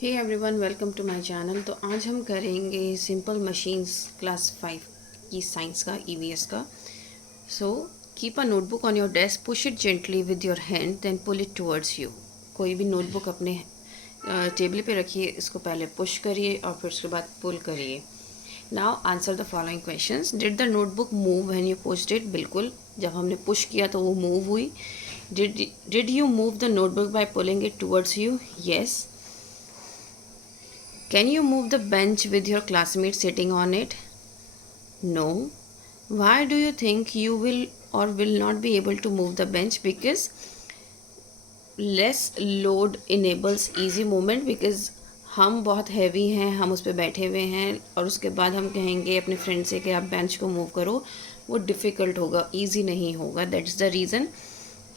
Hey everyone, welcome to my channel. तो आज हम करेंगे सिंपल मशीन्स क्लास 5 की साइंस का ईवीएस का। So keep a notebook on your desk, push it gently with your hand, then pull it towards you. कोई भी notebook अपने टेबल पे रखिए, इसको पहले पुश करिए और फिर उसके बाद पुल करिए। Now answer the following questions. Did the notebook move when you pushed it? बिल्कुल, जब हमने पुश किया तो वो मूव हुई। Did you move the notebook by pulling it towards you? Yes. Can you move the bench with your classmates sitting on it? No. Why do you think you will or will not be able to move the bench? Because less load enables easy movement, because हम बहुत heavy हैं, हम उस पर बैठे हुए हैं और उसके बाद हम कहेंगे अपने फ्रेंड से कि आप बेंच को मूव करो, वो डिफ़िकल्ट होगा, ईजी नहीं होगा। दैट इज़ द रीज़न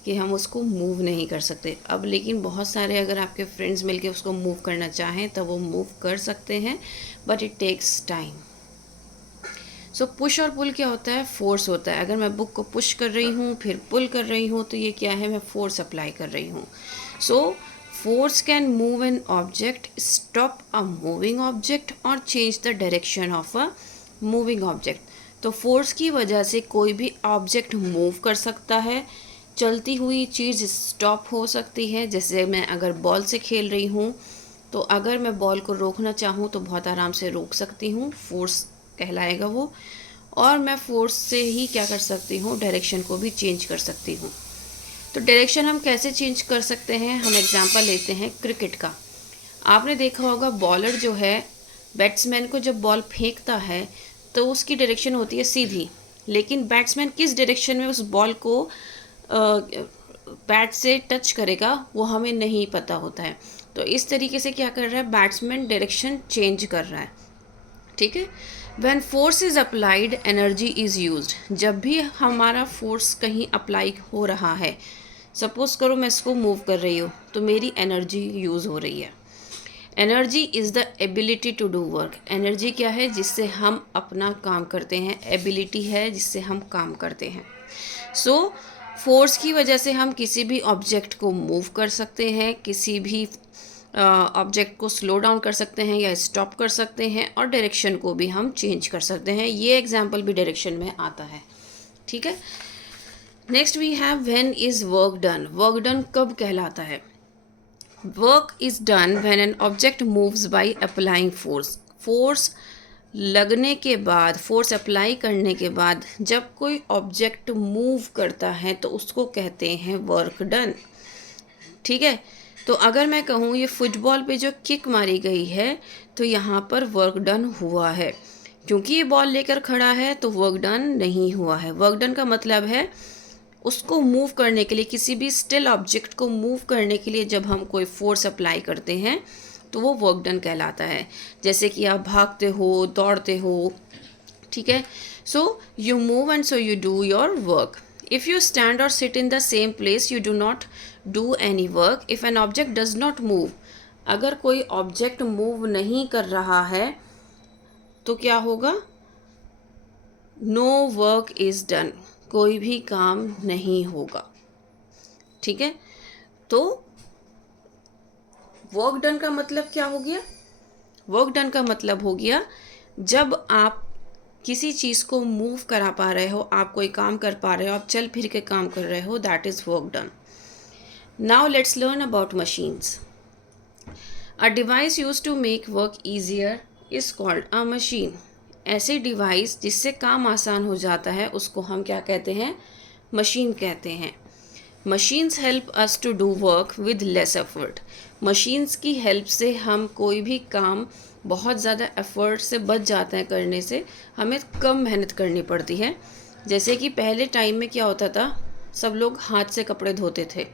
कि हम उसको मूव नहीं कर सकते। अब लेकिन बहुत सारे अगर आपके फ्रेंड्स मिलके उसको मूव करना चाहें तो वो मूव कर सकते हैं, but it takes time. So push और पुल क्या होता है? फोर्स होता है। अगर मैं बुक को पुश कर रही हूँ फिर पुल कर रही हूँ तो ये क्या है? मैं फोर्स अप्लाई कर रही हूँ। So force can move an object, stop a moving object और change the direction of a moving object. तो फोर्स की वजह से कोई भी ऑब्जेक्ट मूव कर सकता है, चलती हुई चीज़ स्टॉप हो सकती है। जैसे मैं अगर बॉल से खेल रही हूँ तो अगर मैं बॉल को रोकना चाहूँ तो बहुत आराम से रोक सकती हूँ, फोर्स कहलाएगा वो। और मैं फोर्स से ही क्या कर सकती हूँ? डायरेक्शन को भी चेंज कर सकती हूँ। तो डायरेक्शन हम कैसे चेंज कर सकते हैं? हम एग्जांपल लेते हैं क्रिकेट का। आपने देखा होगा बॉलर जो है, बैट्समैन को जब बॉल फेंकता है तो उसकी डायरेक्शन होती है सीधी, लेकिन बैट्समैन किस डायरेक्शन में उस बॉल को बैट से टच करेगा वो हमें नहीं पता होता है। तो इस तरीके से क्या कर रहा है? बैट्समैन डायरेक्शन चेंज कर रहा है। ठीक है। When force is applied energy is used. जब भी हमारा फोर्स कहीं अप्लाई हो रहा है, सपोज करो मैं इसको मूव कर रही हूँ तो मेरी एनर्जी यूज़ हो रही है। Energy is the ability to do work. Energy क्या है? जिससे हम अपना काम करते हैं। एबिलिटी है जिससे हम काम करते हैं। सो फोर्स की वजह से हम किसी भी ऑब्जेक्ट को मूव कर सकते हैं, किसी भी ऑब्जेक्ट को स्लो डाउन कर सकते हैं या स्टॉप कर सकते हैं, और डायरेक्शन को भी हम चेंज कर सकते हैं। ये एग्जाम्पल भी डायरेक्शन में आता है। ठीक है। Next we have when is work done. Work done कब कहलाता है? Work is done when an object moves by applying force. Force लगने के बाद, फोर्स अप्लाई करने के बाद जब कोई ऑब्जेक्ट मूव करता है तो उसको कहते हैं वर्क डन। ठीक है। तो अगर मैं कहूँ ये फुटबॉल पे जो किक मारी गई है तो यहाँ पर वर्क डन हुआ है। क्योंकि ये बॉल लेकर खड़ा है तो वर्क डन नहीं हुआ है। वर्क डन का मतलब है उसको मूव करने के लिए, किसी भी स्टिल ऑब्जेक्ट को मूव करने के लिए जब हम कोई फोर्स अप्लाई करते हैं तो वो वर्क डन कहलाता है। जैसे कि आप भागते हो, दौड़ते हो। ठीक है। So you move and so you do your work. If you stand और sit in the same place you do not do any work. If an object does not move, अगर कोई ऑब्जेक्ट मूव नहीं कर रहा है तो क्या होगा? नो वर्क इज़ डन, कोई भी काम नहीं होगा। ठीक है। तो वर्क डन का मतलब क्या हो गया? वर्क डन का मतलब हो गया जब आप किसी चीज़ को मूव करा पा रहे हो, आप कोई काम कर पा रहे हो, आप चल फिर के काम कर रहे हो, that is work done. Now let's learn about machines. A device use to make work easier is called a machine. ऐसे डिवाइस जिससे काम आसान हो जाता है उसको हम क्या कहते हैं? मशीन कहते हैं। Machines help us to do work with less effort. Machines की हेल्प से हम कोई भी काम बहुत ज़्यादा एफर्ट से बच जाता है करने से, हमें कम मेहनत करनी पड़ती है। जैसे कि पहले टाइम में क्या होता था, सब लोग हाथ से कपड़े धोते थे।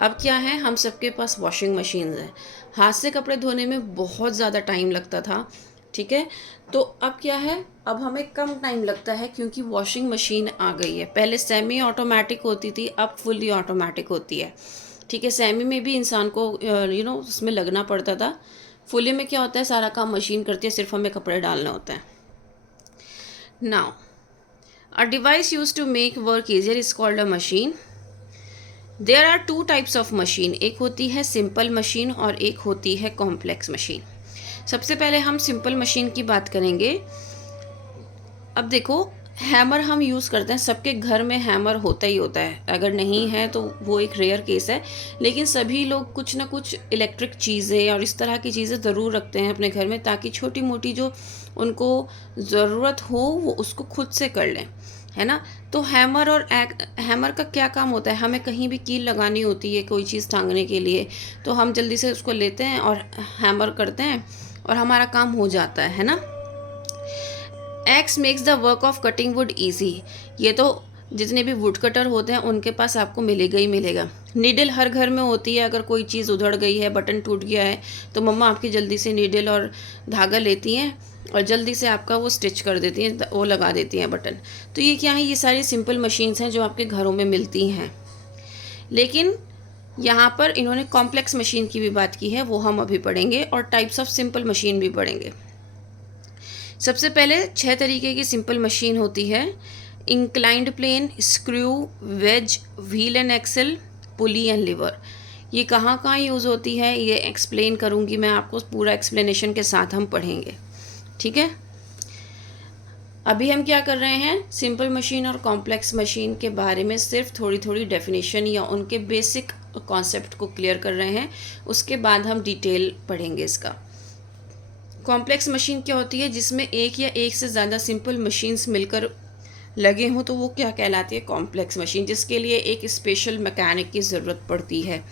अब क्या है, हम सबके पास वॉशिंग मशीन्स हैं। हाथ से कपड़े धोने में बहुत ज़्यादा टाइम लगता था। ठीक है। तो अब क्या है, अब हमें कम टाइम लगता है क्योंकि वॉशिंग मशीन आ गई है। पहले सेमी ऑटोमेटिक होती थी, अब फुल्ली ऑटोमेटिक होती है। ठीक है। सेमी में भी इंसान को उसमें लगना पड़ता था। फुल्ली में क्या होता है, सारा काम मशीन करती है, सिर्फ हमें कपड़े डालना होता है। Now a device use to make work easier is called a machine. There are two types of machine, एक होती है सिंपल मशीन और एक होती है कॉम्प्लेक्स मशीन। सबसे पहले हम सिंपल मशीन की बात करेंगे। अब देखो, हैमर हम यूज़ करते हैं, सबके घर में हैमर होता ही होता है, अगर नहीं है तो वो एक रेयर केस है, लेकिन सभी लोग कुछ ना कुछ इलेक्ट्रिक चीज़ें और इस तरह की चीज़ें ज़रूर रखते हैं अपने घर में, ताकि छोटी मोटी जो उनको ज़रूरत हो वो उसको खुद से कर लें, है ना। तो हैमर का क्या काम होता है, हमें कहीं भी कील लगानी होती है कोई चीज़ टांगने के लिए, तो हम जल्दी से उसको लेते हैं और हैमर करते हैं और हमारा काम हो जाता है ना। X makes the work of cutting would easy, ये तो जितने भी वुड कटर होते हैं उनके पास आपको मिलेगा ही मिलेगा। नीडल हर घर में होती है, अगर कोई चीज़ उधड़ गई है, बटन टूट गया है, तो मम्मा आपकी जल्दी से नीडल और धागा लेती हैं और जल्दी से आपका वो स्टिच कर देती हैं, वो लगा देती हैं बटन। तो ये क्या है, ये सारी सिंपल मशीन्स हैं जो आपके घरों में मिलती हैं। लेकिन यहाँ पर इन्होंने कॉम्प्लेक्स मशीन की भी बात की है, वो हम अभी पढ़ेंगे, और टाइप्स ऑफ सिंपल मशीन भी पढ़ेंगे। सबसे पहले 6 तरीके की सिंपल मशीन होती है। Inclined plane, screw, wedge, wheel and axle, pulley and lever. ये कहाँ कहाँ यूज़ होती है ये एक्सप्लेन करूँगी मैं आपको, पूरा एक्सप्लेनेशन के साथ हम पढ़ेंगे, ठीक है। अभी हम क्या कर रहे हैं, सिंपल मशीन और कॉम्प्लेक्स मशीन के बारे में सिर्फ थोड़ी थोड़ी डेफिनेशन या उनके बेसिक कॉन्सेप्ट को क्लियर कर रहे हैं, उसके बाद हम डिटेल पढ़ेंगे इसका। कॉम्प्लेक्स मशीन क्या होती है, जिसमें एक या एक से ज़्यादा सिंपल मशीन्स मिलकर लगे हों, तो वो क्या कहलाती है, कॉम्प्लेक्स मशीन, जिसके लिए एक स्पेशल मैकेनिक की ज़रूरत पड़ती है।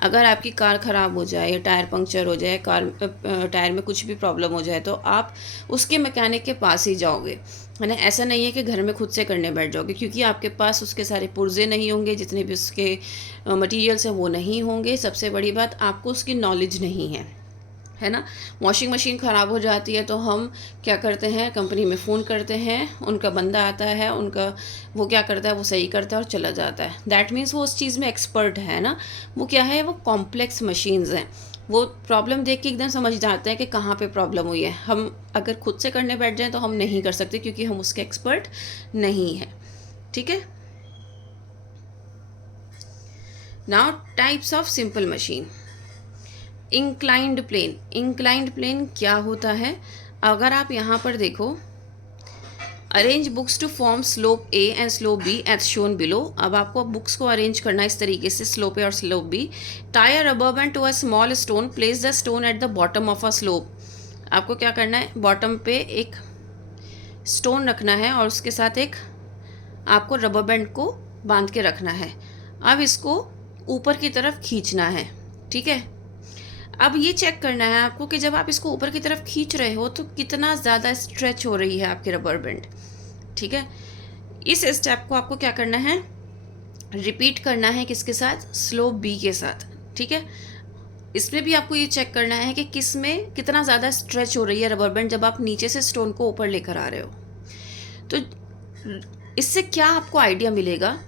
अगर आपकी कार ख़राब हो जाए या टायर पंक्चर हो जाए, टायर में कुछ भी प्रॉब्लम हो जाए, तो आप उसके मैकेनिक के पास ही जाओगे, है ना। ऐसा नहीं है कि घर में खुद से करने बैठ जाओगे, क्योंकि आपके पास उसके सारे पुर्जे नहीं होंगे, जितने भी उसके मटीरियल्स हैं वो नहीं होंगे। सबसे बड़ी बात, आपको उसकी नॉलेज नहीं है ना। वॉशिंग मशीन ख़राब हो जाती है तो हम क्या करते हैं, कंपनी में फ़ोन करते हैं, उनका बंदा आता है, वो क्या करता है, वो सही करता है और चला जाता है। दैट मीन्स वो उस चीज़ में एक्सपर्ट है ना। वो क्या है, वो कॉम्प्लेक्स मशीन्स हैं, वो प्रॉब्लम देख के एकदम समझ जाते हैं कि कहाँ पे प्रॉब्लम हुई है। हम अगर खुद से करने बैठ जाएं तो हम नहीं कर सकते, क्योंकि हम उसके एक्सपर्ट नहीं हैं, ठीक है। Now types of simple machine. Inclined plane, inclined plane क्या होता है, अगर आप यहाँ पर देखो, arrange books to form slope A and slope B as shown below. अब आपको बुक्स को अरेंज करना इस तरीके से, स्लोप ए और slope B. Tie a rubber band to a small stone, place the stone at the bottom of a slope. आपको क्या करना है, बॉटम पे एक स्टोन रखना है और उसके साथ एक आपको रबर बैंड को बांध के रखना है। अब इसको ऊपर की तरफ खींचना है, ठीक है। अब ये चेक करना है आपको कि जब आप इसको ऊपर की तरफ खींच रहे हो तो कितना ज़्यादा स्ट्रेच हो रही है आपकी रबर बैंड, ठीक है। इस स्टेप को आपको क्या करना है, रिपीट करना है, किसके साथ, स्लोप बी के साथ, ठीक है। इसमें भी आपको ये चेक करना है कि किस में कितना ज़्यादा स्ट्रेच हो रही है रबर बैंड जब आप नीचे से स्टोन को ऊपर लेकर आ रहे हो। तो इससे क्या आपको आइडिया मिलेगा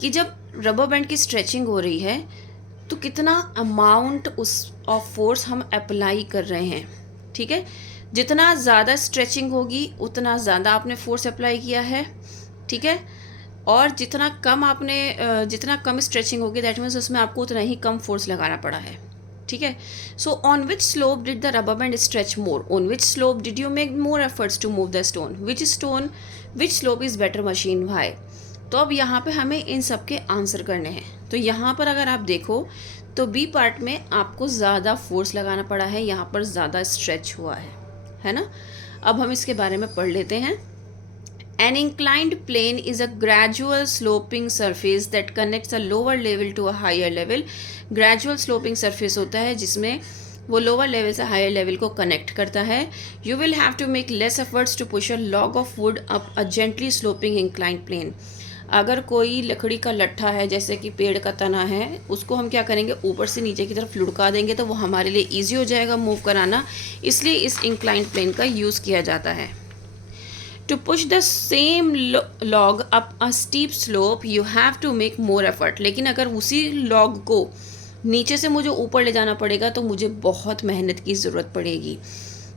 कि जब रबर बैंड की स्ट्रेचिंग हो रही है तो कितना अमाउंट उस ऑफ फोर्स हम अप्लाई कर रहे हैं, ठीक है। जितना ज़्यादा स्ट्रेचिंग होगी उतना ज़्यादा आपने फोर्स अप्लाई किया है, ठीक है। और जितना कम स्ट्रेचिंग होगी, दैट मीन्स उसमें आपको उतना ही कम फोर्स लगाना पड़ा है, ठीक है। So on which slope did the rubber band stretch more, on which slope did you make more efforts to move the stone, which slope is better machine, why. तो अब यहाँ पे हमें इन सब के आंसर करने हैं। तो यहाँ पर अगर आप देखो तो बी पार्ट में आपको ज़्यादा फोर्स लगाना पड़ा है, यहाँ पर ज़्यादा स्ट्रेच हुआ है ना। अब हम इसके बारे में पढ़ लेते हैं। An inclined plane is a gradual sloping surface that connects a lower level to a higher level. Gradual sloping surface होता है जिसमें वो लोअर लेवल से हायर लेवल को कनेक्ट करता है। You will have to make less efforts to push a log of wood up a gently sloping inclined plane. अगर कोई लकड़ी का लट्ठा है, जैसे कि पेड़ का तना है, उसको हम क्या करेंगे, ऊपर से नीचे की तरफ लुढ़का देंगे तो वो हमारे लिए ईजी हो जाएगा मूव कराना, इसलिए इस इंक्लाइंड प्लेन का यूज़ किया जाता है। To push the same log up a steep slope you have to make more effort. लेकिन अगर उसी लॉग को नीचे से मुझे ऊपर ले जाना पड़ेगा तो मुझे बहुत मेहनत की ज़रूरत पड़ेगी।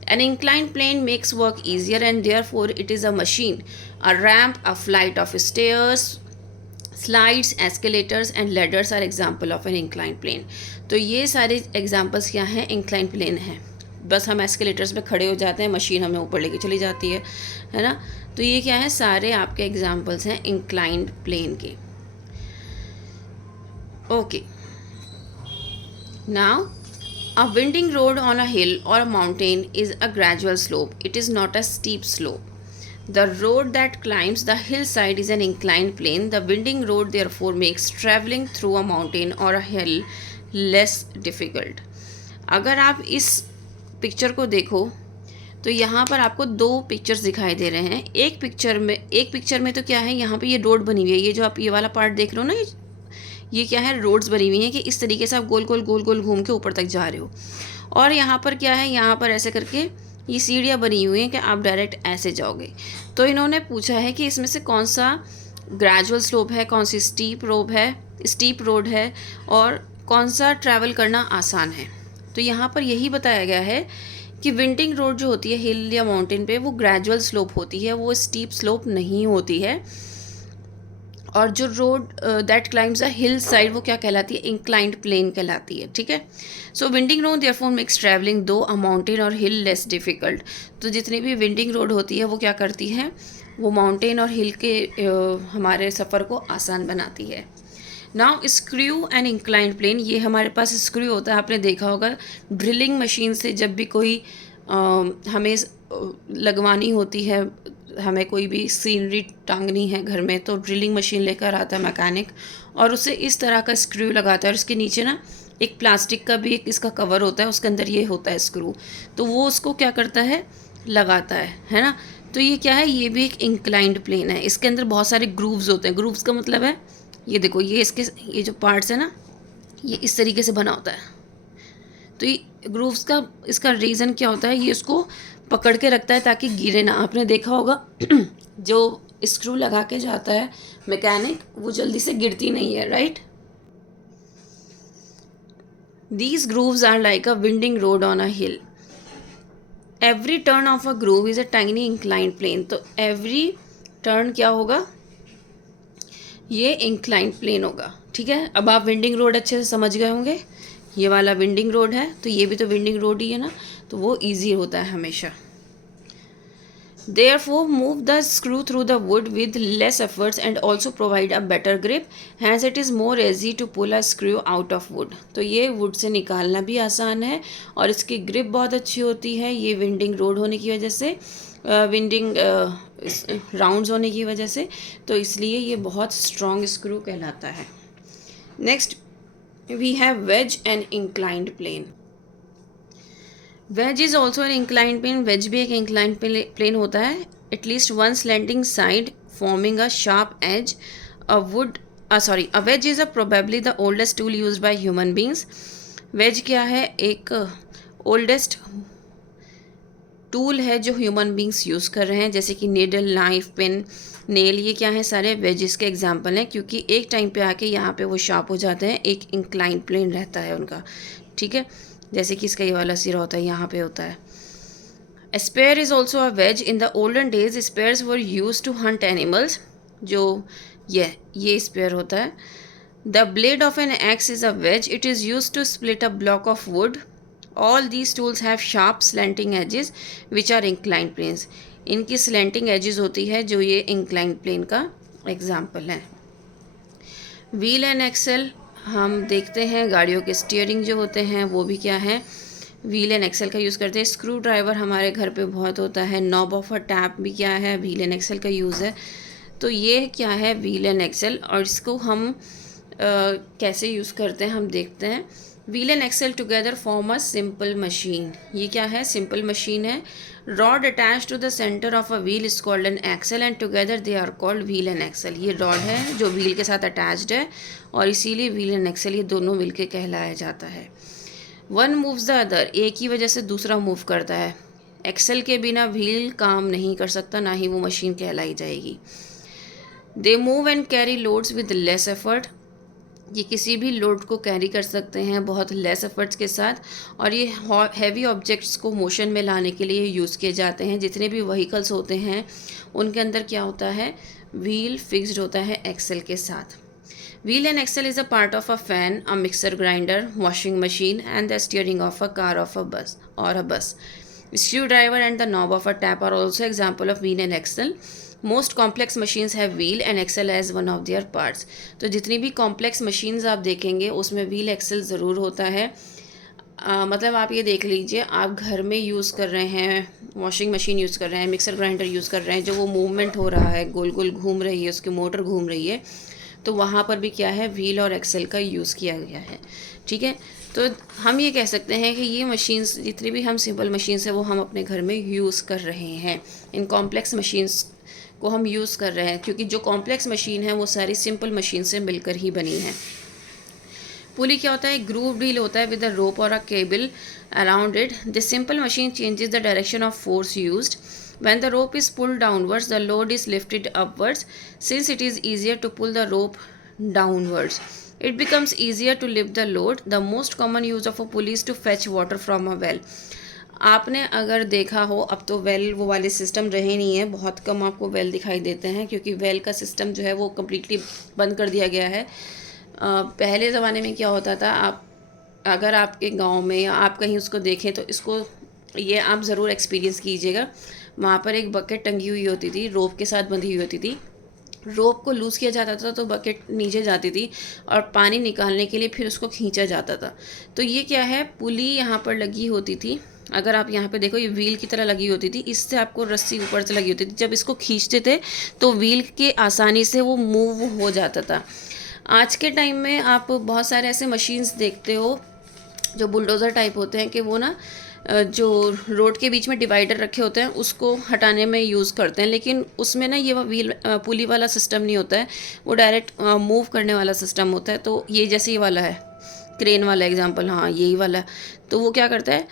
An inclined plane makes work easier and therefore it is a machine, a ramp, a flight of stairs, slides, escalators and ladders are example of an incline plane. तो ये सारे एग्जाम्पल्स क्या हैं, इंक्लाइन प्लेन हैं। बस हम escalators पे खड़े हो जाते हैं, मशीन हमें ऊपर लेके चली जाती है ना। तो ये क्या है, सारे आपके एग्जाम्पल्स हैं इंक्लाइंड प्लेन के। Okay, now a winding road on a hill or a mountain is a gradual slope. It is not a steep slope. The road that climbs the hillside is an inclined plane. The winding road therefore makes traveling through a mountain or a hill less difficult. अगर आप इस picture को देखो तो यहाँ पर आपको दो पिक्चर्स दिखाई दे रहे हैं। एक पिक्चर में तो क्या है, यहाँ पे ये रोड बनी हुई है। ये जो आप ये वाला पार्ट देख रहे हो ना, ये क्या है, रोड्स बनी हुई हैं कि इस तरीके से आप गोल गोल घूम के ऊपर तक जा रहे हो। और यहाँ पर क्या है, यहाँ पर ऐसे करके ये सीढ़ियाँ बनी हुई हैं कि आप डायरेक्ट ऐसे जाओगे। तो इन्होंने पूछा है कि इसमें से कौन सा ग्रेजुअल स्लोप है, कौन सी स्टीप रोड है और कौन सा ट्रैवल करना आसान है। तो यहाँ पर यही बताया गया है कि विंडिंग रोड जो होती है हिल या माउंटेन पे, वो ग्रेजुअल स्लोप होती है, वो स्टीप स्लोप नहीं होती है। और जो road that climbs a hill side, वो क्या कहलाती है, इंक्लाइंड प्लेन कहलाती है। ठीक है, so winding road therefore makes travelling to a mountain और हिल लेस डिफ़िकल्ट। तो जितनी भी विंडिंग रोड होती है वो क्या करती है, वो माउंटेन और हिल के हमारे सफ़र को आसान बनाती है। Now screw and inclined plane, ये हमारे पास स्क्रू होता है। आपने देखा होगा ड्रिलिंग मशीन से जब भी कोई हमें लगवानी होती है, हमें कोई भी सीनरी टांगनी है घर में, तो ड्रिलिंग मशीन लेकर आता है मैकेनिक और उसे इस तरह का स्क्रू लगाता है। और इसके नीचे ना एक प्लास्टिक का भी एक इसका कवर होता है, उसके अंदर ये होता है स्क्रू। तो वो उसको क्या करता है, लगाता है ना। तो ये क्या है, ये भी एक इंक्लाइंड प्लेन है। इसके अंदर बहुत सारे ग्रूव्स होते हैं। ग्रूव्स का मतलब है, ये देखो, ये जो पार्ट्स है ना, ये इस तरीके से बना होता है। तो ये ग्रूव्स का इसका रीज़न क्या होता है, ये उसको पकड़ के रखता है ताकि गिरे ना। आपने देखा होगा जो स्क्रू लगा के जाता है मैकेनिक, वो जल्दी से गिरती नहीं है, right. These grooves are like a winding road on a hill. Every turn of a groove is a tiny inclined plane. तो every turn क्या होगा, ये inclined plane होगा। ठीक है, अब आप विंडिंग रोड अच्छे से समझ गए होंगे। ये वाला विंडिंग रोड है, तो ये भी तो विंडिंग रोड ही है ना, तो वो ईजी होता है हमेशा। Therefore, move the screw through the wood with less efforts and also provide a better grip. Hence, it is more easy to pull a screw out of wood. तो ये wood से निकालना भी आसान है और इसकी ग्रिप बहुत अच्छी होती है। ये विंडिंग रोड होने की वजह से, विंडिंग राउंड्स होने की वजह से, तो इसलिए ये बहुत स्ट्रॉन्ग स्क्रू कहलाता है। Next we have wedge and inclined plane. Wedge is also an inclined plane. Wedge भी एक इंक्लाइंड प्लेन होता है। At least one slanting side forming a sharp edge a wedge is probably the oldest tool use by human beings. Wedge क्या है, एक oldest tool है जो human beings use कर रहे हैं, जैसे कि नीडल, नाइफ, पेन, नेल, ये क्या है, सारे वेजेस के एग्जाम्पल हैं, क्योंकि एक टाइम पे आके यहाँ पे वो शार्प हो जाते हैं। एक इंक्लाइंड प्लेन रहता है उनका। ठीक है, जैसे कि इसका ये वाला सिरा होता है, यहाँ पे होता है। Spear is also a wedge. In the olden days spears were use to hunt animals. जो ये स्पेयर होता है। The blade of an axe is a wedge. It is use to split a block of wood. All these tools have sharp slanting edges which are inclined planes. इनकी slanting edges होती है, जो ये inclined plane का example है। Wheel and axle हम देखते हैं, गाड़ियों के स्टीयरिंग जो होते हैं वो भी क्या है, व्हील एंड एक्सेल का यूज़ करते हैं। स्क्रू ड्राइवर हमारे घर पे बहुत होता है। नॉब ऑफ अ टैप भी क्या है, व्हील एंड एक्सेल का यूज़ है। तो ये क्या है, व्हील एंड एक्सेल। और इसको हम कैसे यूज़ करते हैं हम देखते हैं। Wheel and axle together form a simple machine. ये क्या है, सिंपल मशीन है। Rod attach to the centre of a wheel is called an axle and together they are called wheel and axle. ये रॉड है जो wheel के साथ attached है और इसीलिए व्हील एंड एक्सेल ये दोनों मिलके कहलाया जाता है। वन मूव्स द अदर, एक ही वजह से दूसरा मूव करता है। एक्सेल के बिना व्हील काम नहीं कर सकता, ना ही वो मशीन कहलाई जाएगी। They move and carry loads with less effort. ये किसी भी लोड को कैरी कर सकते हैं बहुत लेस एफर्ट्स के साथ। और ये हैवी ऑब्जेक्ट्स को मोशन में लाने के लिए यूज़ किए जाते हैं। जितने भी व्हीकल्स होते हैं उनके अंदर क्या होता है, व्हील फिक्स्ड होता है एक्सेल के साथ। Wheel and axle is a part of a fan, a mixer grinder, washing machine, and the steering of a car of a bus or a bus. Screwdriver and the knob of a tap are also example of wheel and axle. Most complex machines have wheel and axle as one of their parts. तो जितनी भी complex machines आप देखेंगे उसमें wheel axle ज़रूर होता है. मतलब आप ये देख लीजिए, आप घर में यूज़ कर रहे हैं, वॉशिंग मशीन यूज़ कर रहे हैं, मिक्सर ग्राइंडर यूज़ कर रहे हैं, जो वो मूवमेंट हो रहा है, गोल गोल घूम रही है, उसकी मोटर घूम रही है, तो वहाँ पर भी क्या है, व्हील और एक्सेल का यूज़ किया गया है. ठीक है, तो हम ये कह सकते हैं कि ये मशीन्स, जितनी भी हम सिंपल मशीन्स हैं वो हम अपने घर में यूज़ कर रहे हैं. इन कॉम्प्लेक्स मशीन्स को हम यूज़ कर रहे हैं क्योंकि जो कॉम्प्लेक्स मशीन है वो सारी सिंपल मशीन से मिलकर ही बनी है. पुली क्या होता है, ग्रूव व्हील होता है विद अ रोप और a cable around it. This simple machine changes the direction of force used. When the rope is pulled downwards, the load is lifted upwards. Since it is easier to pull the rope downwards, it becomes easier to lift the load. The most common use of a pulley is to fetch water from a well. आपने अगर देखा हो, अब तो well वो वाले system रहे नहीं है, बहुत कम आपको वेल दिखाई देते हैं क्योंकि वेल का सिस्टम जो है वो कम्प्लीटली बंद कर दिया गया है. पहले ज़माने में क्या होता था, आप अगर आपके गांव में या आप कहीं उसको देखें तो इसको ये आप ज़रूर एक्सपीरियंस कीजिएगा. वहाँ पर एक बकेट टंगी हुई होती थी, रोप के साथ बंधी हुई होती थी. रोप को लूज़ किया जाता था तो बकेट नीचे जाती थी और पानी निकालने के लिए फिर उसको खींचा जाता था. तो ये क्या है, पुली यहाँ पर लगी होती थी. अगर आप यहाँ पे देखो, ये व्हील की तरह लगी होती थी, इससे आपको रस्सी ऊपर से लगी होती थी. जब इसको खींचते थे तो व्हील के आसानी से वो मूव हो जाता था. आज के टाइम में आप बहुत सारे ऐसे मशीन्स देखते हो जो बुलडोज़र टाइप होते हैं कि वो ना जो रोड के बीच में डिवाइडर रखे होते हैं उसको हटाने में यूज़ करते हैं, लेकिन उसमें ना ये व्हील पुली वाला सिस्टम नहीं होता है, वो डायरेक्ट मूव करने वाला सिस्टम होता है. तो ये जैसे ये वाला है, क्रेन वाला एग्जांपल, हाँ यही वाला. तो वो क्या करता है,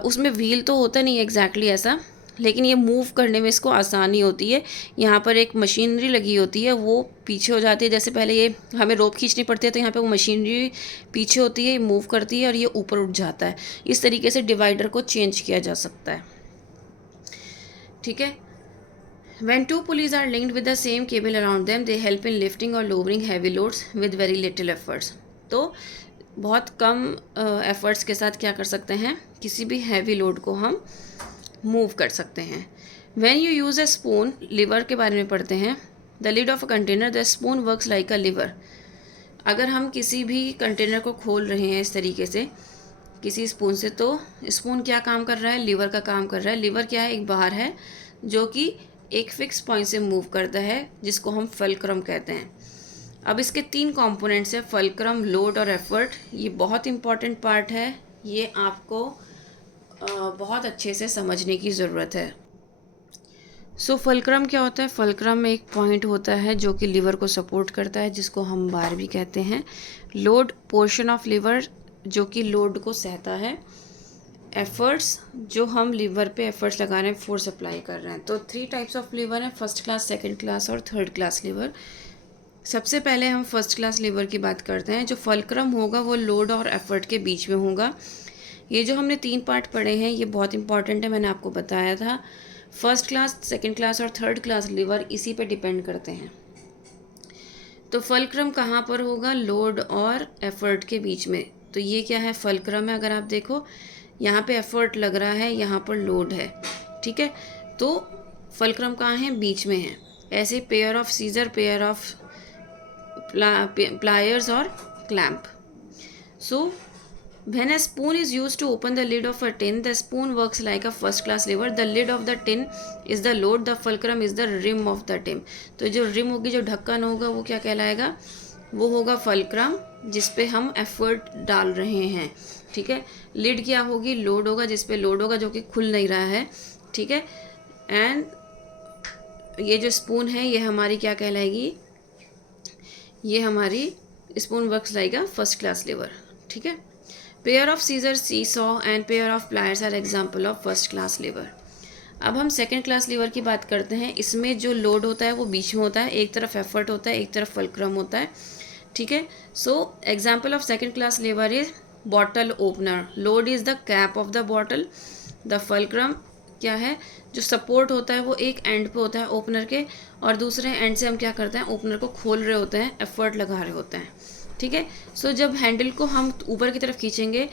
उसमें व्हील तो होता नहीं एग्जैक्टली ऐसा, लेकिन ये मूव करने में इसको आसानी होती है. यहाँ पर एक मशीनरी लगी होती है, वो पीछे हो जाती है. जैसे पहले ये हमें रोप खींचनी पड़ती है तो यहाँ पे वो मशीनरी पीछे होती है, मूव करती है और ये ऊपर उठ जाता है. इस तरीके से डिवाइडर को चेंज किया जा सकता है. ठीक है. When two pulleys are linked with the same cable around them, they help in lifting or lowering heavy loads with very little efforts. तो बहुत कम एफर्ट्स के साथ क्या कर सकते हैं, किसी भी हैवी लोड को हम मूव कर सकते हैं. When you use a spoon, lever के बारे में पढ़ते हैं. The lid of a container, the spoon works like a lever. अगर हम किसी भी कंटेनर को खोल रहे हैं इस तरीके से किसी स्पून से, तो स्पून क्या काम कर रहा है, लीवर का काम कर रहा है. लीवर क्या है, एक बार है जो कि एक फिक्स पॉइंट से मूव करता है, जिसको हम फलक्रम कहते हैं. अब इसके 3 कंपोनेंट्स हैं, फलक्रम, लोड और एफर्ट. ये बहुत इंपॉर्टेंट पार्ट है, ये आपको बहुत अच्छे से समझने की ज़रूरत है. सो फलक्रम क्या होता है, फलक्रम में एक पॉइंट होता है जो कि लीवर को सपोर्ट करता है, जिसको हम बार भी कहते हैं. लोड, पोर्शन ऑफ लीवर जो कि लोड को सहता है. एफर्ट्स, जो हम लीवर पे एफर्ट्स लगा रहे हैं, फोर्स अप्लाई कर रहे हैं. तो 3 टाइप्स ऑफ लीवर हैं, फर्स्ट क्लास, सेकंड क्लास और थर्ड क्लास लीवर. सबसे पहले हम फर्स्ट क्लास लीवर की बात करते हैं. जो फलक्रम होगा वो लोड और एफर्ट के बीच में होगा. ये जो हमने 3 पार्ट पढ़े हैं ये बहुत इंपॉर्टेंट है, मैंने आपको बताया था. फर्स्ट क्लास, सेकंड क्लास और थर्ड क्लास लीवर इसी पे डिपेंड करते हैं. तो फलक्रम कहाँ पर होगा, लोड और एफर्ट के बीच में. तो ये क्या है, फलक्रम है. अगर आप देखो यहाँ पे एफर्ट लग रहा है, यहाँ पर लोड है. ठीक है, तो फलक्रम कहाँ है, बीच में है. ऐसे pair of scissor, pair of pliers और clamp. So when a spoon is used to open the lid of a tin, the spoon works like a first class lever. The lid of the tin is the load, the fulcrum is the rim of the tin. तो जो rim होगी, जो ढक्कन होगा, वो क्या कहलाएगा, वो होगा फलक्रम, जिस पे हम एफर्ट डाल रहे हैं. ठीक है. लिड क्या होगी, लोड होगा, जिस पे लोड होगा, जो कि खुल नहीं रहा है. ठीक है. एंड ये जो स्पून है ये हमारी क्या कहलाएगी, ये हमारी spoon works like a first class lever. ठीक है. Pair of scissor, seesaw and pair of pliers are example of first class lever. अब हम सेकंड क्लास लीवर की बात करते हैं. इसमें जो लोड होता है वो बीच में होता है, एक तरफ एफर्ट होता है, एक तरफ फलक्रम होता है. ठीक है. So example of second class liver is bottle opener. Load is the cap of the bottle. The fulcrum क्या है, जो सपोर्ट होता है वो एक एंड पे होता है ओपनर के, और दूसरे एंड से हम क्या करते हैं, ओपनर को खोल रहे होते हैं, एफर्ट लगा रहे होते हैं, ठीक है। सो जब हैंडल को हम ऊपर की तरफ खींचेंगे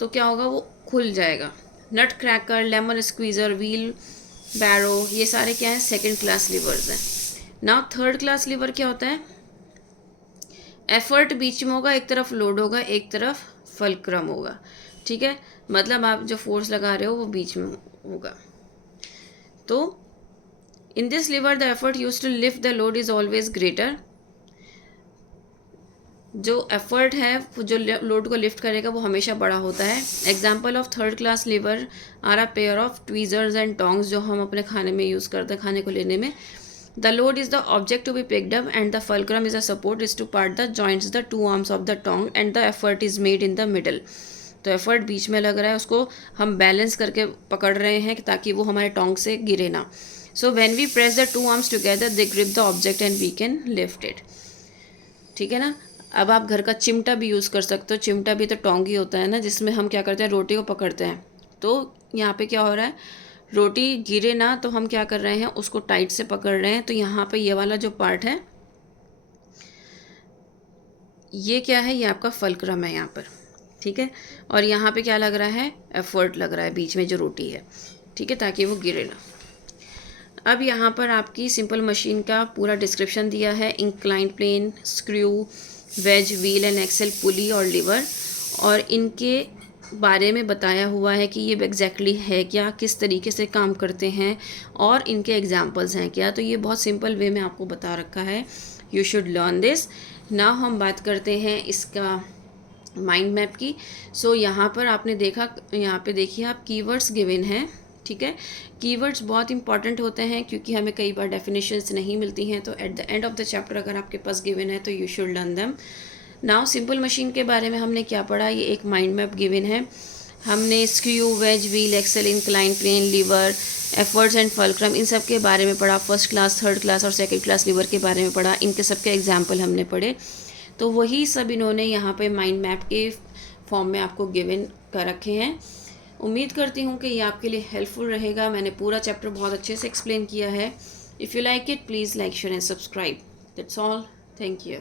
तो क्या होगा, वो खुल जाएगा। नट क्रैकर, लेमन स्क्वीज़र, व्हील बैरो, ये सारे क्या हैं, सेकेंड क्लास लीवर्स हैं। नाउ थर्ड क्लास लीवर क्या होता है, एफर्ट बीच में होगा, एक तरफ लोड होगा, एक तरफ फलक्रम होगा, ठीक है। मतलब आप जो फोर्स लगा रहे हो वो बीच में होगा। तो in this lever the effort use to lift the load is always greater. जो एफर्ट है जो लोड को लिफ्ट करेगा वो हमेशा बड़ा होता है। Example of third class lever are a pair of tweezers and tongs, जो हम अपने खाने में यूज़ करते हैं, खाने को लेने में। The load is the object to be picked up and the fulcrum is a support is to part the joints the two arms of the tongue and the effort is made in the middle। तो effort बीच में लग रहा है, उसको हम balance करके पकड़ रहे हैं ताकि वो हमारे टोंग से गिरे ना। So when we press the two arms together they grip the object and we can lift it, ठीक है ना। अब आप घर का चिमटा भी यूज़ कर सकते हो। चिमटा भी तो टोंग ही होता है ना, जिसमें हम क्या करते हैं, रोटी को पकड़ते हैं। तो यहाँ पे क्या हो रहा है, रोटी गिरे ना, तो हम क्या कर रहे हैं, उसको टाइट से पकड़ रहे हैं। तो यहाँ पे ये वाला जो पार्ट है ये क्या है, ये आपका फलक्रम है यहाँ पर, ठीक है। और यहाँ पे क्या लग रहा है, एफर्ट लग रहा है बीच में जो रोटी है, ठीक है, ताकि वो गिरे ना। अब यहाँ पर आपकी सिंपल मशीन का पूरा डिस्क्रिप्शन दिया है, inclined plane, screw, wedge, wheel and axle, pulley और लीवर, और इनके बारे में बताया हुआ है कि ये एग्जैक्टली है क्या, किस तरीके से काम करते हैं, और इनके एग्जांपल्स हैं क्या। तो ये बहुत सिंपल वे में आपको बता रखा है। You should learn this. Now हम बात करते हैं इसका माइंड मैप की। सो यहाँ पर आपने देखा, यहाँ पे देखिए आप, कीवर्ड्स गिवन हैं, ठीक है। कीवर्ड्स बहुत इंपॉर्टेंट होते हैं क्योंकि हमें कई बार डेफिनेशंस नहीं मिलती हैं। तो at the end of the chapter अगर आपके पास गिवन है तो you should learn them. Now simple machine के बारे में हमने क्या पढ़ा, ये एक माइंड मैप गिवन है। हमने screw, wedge, wheel, axle, incline plane, lever, efforts and fulcrum, इन सब के बारे में पढ़ा। फर्स्ट क्लास, थर्ड क्लास और सेकंड क्लास लीवर के बारे में पढ़ा। इनके सबके एग्जाम्पल हमने पढ़े। तो वही सब इन्होंने यहाँ पे माइंड मैप के फॉर्म में आपको गिवन कर रखे हैं। उम्मीद करती हूँ कि ये आपके लिए हेल्पफुल रहेगा। मैंने पूरा चैप्टर बहुत अच्छे से एक्सप्लेन किया है। If you like it, please like, share and subscribe. That's all. Thank you.